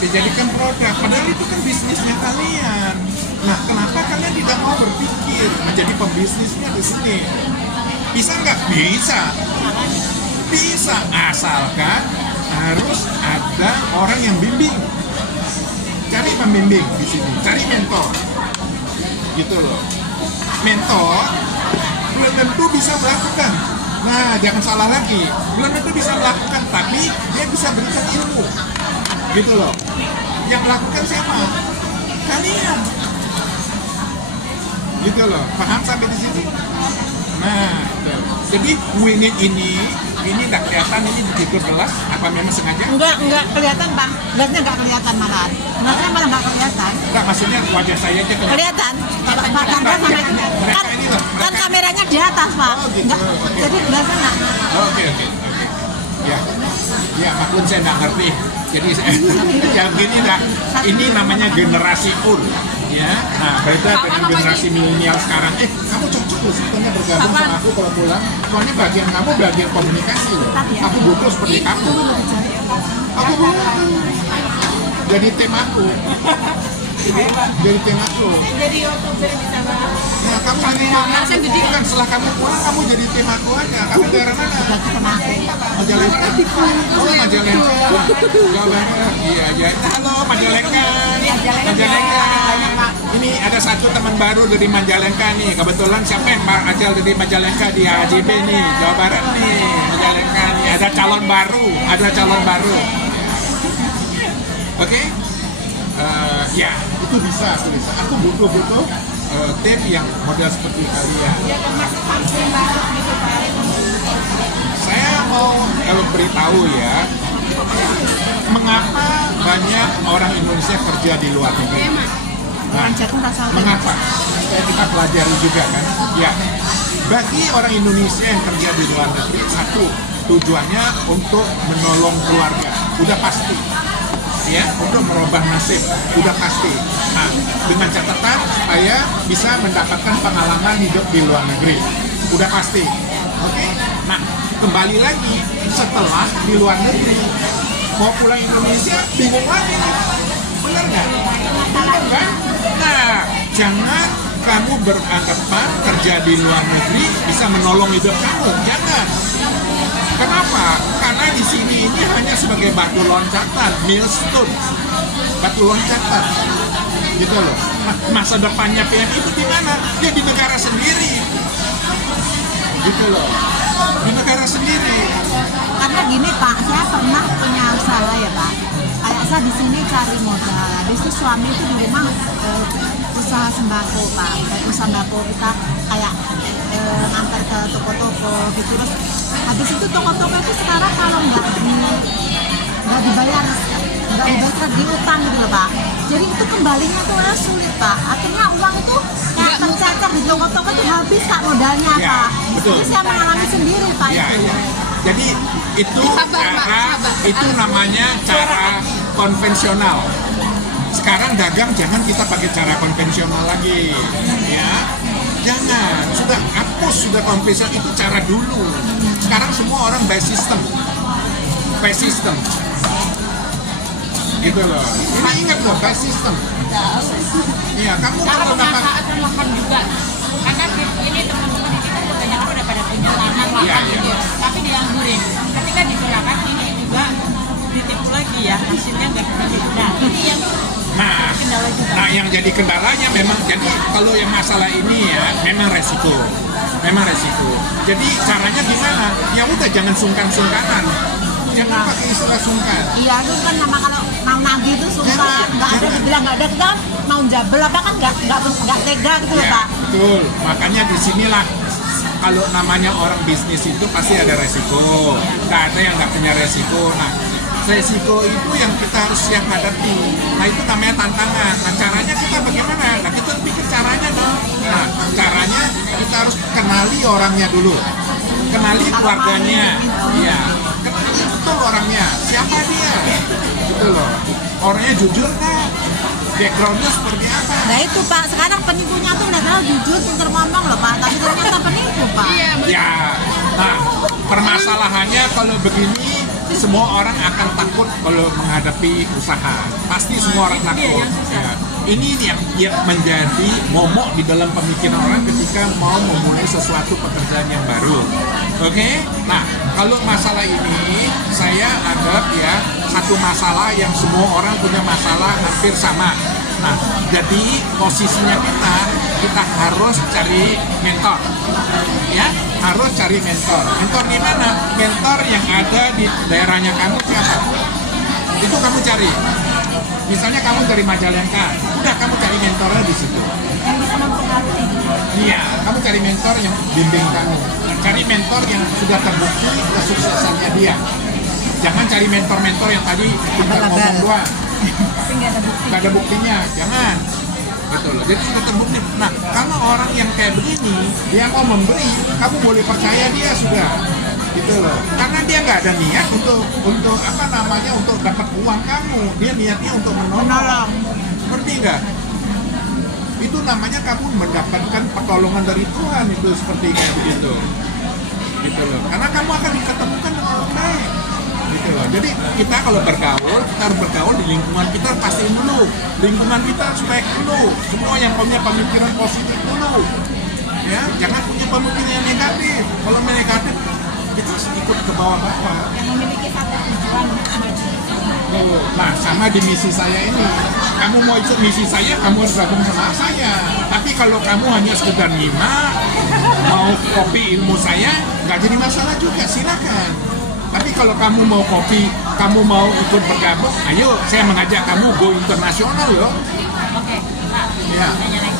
dijadikan produk. Padahal itu kan bisnisnya kalian. Nah, kenapa kalian tidak mau berpikir menjadi pembisnisnya di sini? Bisa nggak? Bisa. Bisa, asalkan harus ada orang yang bimbing. Cari pembimbing di sini, cari mentor. Gitu loh. Mentor belum tentu bisa melakukan. Nah, jangan salah lagi. Belum tentu bisa melakukan, tapi dia bisa berikan ilmu. Gitu loh. Yang melakukan siapa? Kalian. Gitu loh. Paham sampai di sini? Nah, tuh. Jadi winning ini udah kelihatan ini begitu gelas. Apa memang sengaja? Enggak kelihatan Bang. Gelasnya enggak kelihatan malah. Gelasnya malah enggak kelihatan. Enggak, maksudnya wajah saya aja kelihatan. Kelihatan. Pak Chandra sama Mereka ini loh. kan kameranya di atas Pak. Oh, gitu. Enggak. Oke. Jadi gelasnya enggak. Oke. Ya, ya maklum saya nggak ngerti. Jadi yang gini dah, ini namanya generasi old, ya. Nah, beda dengan generasi milenial sekarang. Kamu cocok loh sebetulnya bergabung sama aku kalau pulang. Soalnya bagian kamu bagian komunikasi loh. Aku butuh seperti kamu. Aku butuh. Jadi tim aku. Jadi tim aku. Jadi youtuber bisa Bang. Nah, kamu jadi kan setelah kamu pulang kamu jadi tim aku aja. Kamu dari mana? Majalengka. Oh, Majalengka. Jawa. Iya, iya. Halo Majalengka. Majalengka. Ini ada satu teman baru dari Majalengka nih. Kebetulan siapa yang Ajal dari Majalengka di AJB nih, Jawa Barat nih. Majalengka nih. Ada calon baru. Oke? Ya, itu bisa. Aku butuh tim yang model seperti kalian. Ya termasuk vaksin baru gitu Pak. Saya mau beritahu ya, mengapa banyak orang Indonesia kerja di luar negeri. Nah, mengapa? Kita pelajari juga kan. Ya, bagi orang Indonesia yang kerja di luar negeri, satu, tujuannya untuk menolong keluarga, udah pasti. Ya, untuk merubah nasib, udah pasti. Nah, dengan catatan supaya bisa mendapatkan pengalaman hidup di luar negeri, udah pasti. Oke? Nah, kembali lagi setelah di luar negeri mau pulang Indonesia bingung lagi nih, benar nggak? Bingung kan? Nah, jangan kamu beranggapan kerja di luar negeri bisa menolong hidup kamu, jangan. Kenapa? Karena di sini ini hanya sebagai batu loncatan, milestone, batu loncatan, gitu loh. Nah, masa depannya PM itu di mana? Ya di negara sendiri, gitu loh, di negara sendiri. Karena gini Pak, saya pernah punya usaha ya Pak. Kayak saya di sini cari modal. Habis itu suami itu di rumah usaha sembako Pak. Usaha sembako kita kayak ngantar ke toko-toko gitu. Terus habis itu toko-toko itu sekarang kalau nggak dibayar, nggak dibayar diutang gitu loh Pak. Jadi itu kembalinya tuh sulit Pak. Akhirnya uang itu kayak tercecer di toko-toko itu habis Pak modalnya Ya, Pak. betul. Jadi saya mengalami sendiri Pak Ya, itu. ya. Jadi itu itu namanya cara konvensional. Sekarang dagang jangan kita pakai cara konvensional lagi, ya. Jangan, sudah hapus, sudah konvensional, itu cara dulu. Sekarang semua orang by system. Gitu loh. Ini ingat loh, by system. Iya, kamu kalau dapat Manfaatkan lahan juga, karena ini teman-teman ini kan kebanyakan udah pada punya lahan Iya. gitu, tapi dianggurin. Ketika digunakan ini juga ditipu lagi ya, hasilnya nggak begitu. Nah ini yang kendala juga. Nah, yang jadi kendalanya memang, jadi kalau yang masalah ini ya, memang resiko. Jadi caranya gimana? Ya udah, jangan sungkan-sungkanan. Jangan pakai istilah sungkan. Iya, itu kan nama kalau mau nagih itu susah, nggak ada dibilang nggak ada, kita mau jabel apa kan nggak tega gitu loh Ya, Pak. betul. Makanya disinilah kalau namanya orang bisnis itu pasti ada resiko. Nggak ada yang nggak punya resiko. Nah, resiko itu yang kita harus siap hadapi. Nah, itu namanya tantangan. Nah, caranya kita bagaimana? Nah, kita pikir caranya dong. Nah, caranya kita harus kenali orangnya dulu. Kenali keluarganya. Iya. Kenali betul orangnya. Siapa dia? Gitu loh. Orangnya jujur kan? Backgroundnya seperti apa? Nah itu Pak, sekarang penipunya tuh udah tahu jujur, pinter ngomong loh Pak, tapi ternyata penipu Pak. Ya, nah permasalahannya kalau begini semua orang akan takut kalau menghadapi usaha. Pasti semua orang takut. Ya. Ini yang menjadi momok di dalam pemikiran orang ketika mau memulai sesuatu pekerjaan yang baru. Oke? Nah, kalau masalah ini saya anggap ya satu masalah yang semua orang punya masalah hampir sama. Nah, jadi posisinya kita harus cari mentor. Ya, harus cari mentor. Mentor di mana? Mentor yang ada di daerahnya kamu siapa? Itu kamu cari. Misalnya kamu dari Majalengka, udah kamu cari mentornya di situ. Yang bisa mempengaruhi. Iya, kamu cari mentor yang bimbing kamu. Cari mentor yang sudah terbukti kesuksesannya dia. Jangan cari mentor-mentor yang tadi pintar ngomong doang. Tapi nggak ada bukti. Nggak ada buktinya, jangan. Gitu loh. Jadi sudah terbukti. Nah, kalau orang yang kayak begini, dia mau memberi, kamu boleh percaya dia sudah. Gitu loh. Karena dia nggak ada niat untuk apa namanya untuk dapat uang kamu. Dia niatnya untuk menolong. Seperti nggak? Itu namanya kamu mendapatkan pertolongan dari Tuhan itu seperti kayak begitu. Gitu loh. Karena kamu akan diketemukan dengan orang baik. Gitu loh. Jadi kita kalau bergaul, kita harus bergaul di lingkungan kita pastiin dulu. Lingkungan kita supaya dulu. Semua yang punya pemikiran positif dulu. Ya, jangan punya pemikiran yang negatif. Kalau negatif, kita ikut ke bawah-bawah. Yang memiliki satu tujuan. Nah, sama di misi saya ini. Kamu mau ikut misi saya, kamu harus gabung sama saya. Tapi kalau kamu hanya sekedar nyimak, mau kopi ilmu saya, nggak jadi masalah juga, silakan. Tapi kalau kamu mau kopi, kamu mau ikut bergabung, ayo saya mengajak kamu go internasional loh. Oke, Pak. Ya. Nanya lagi.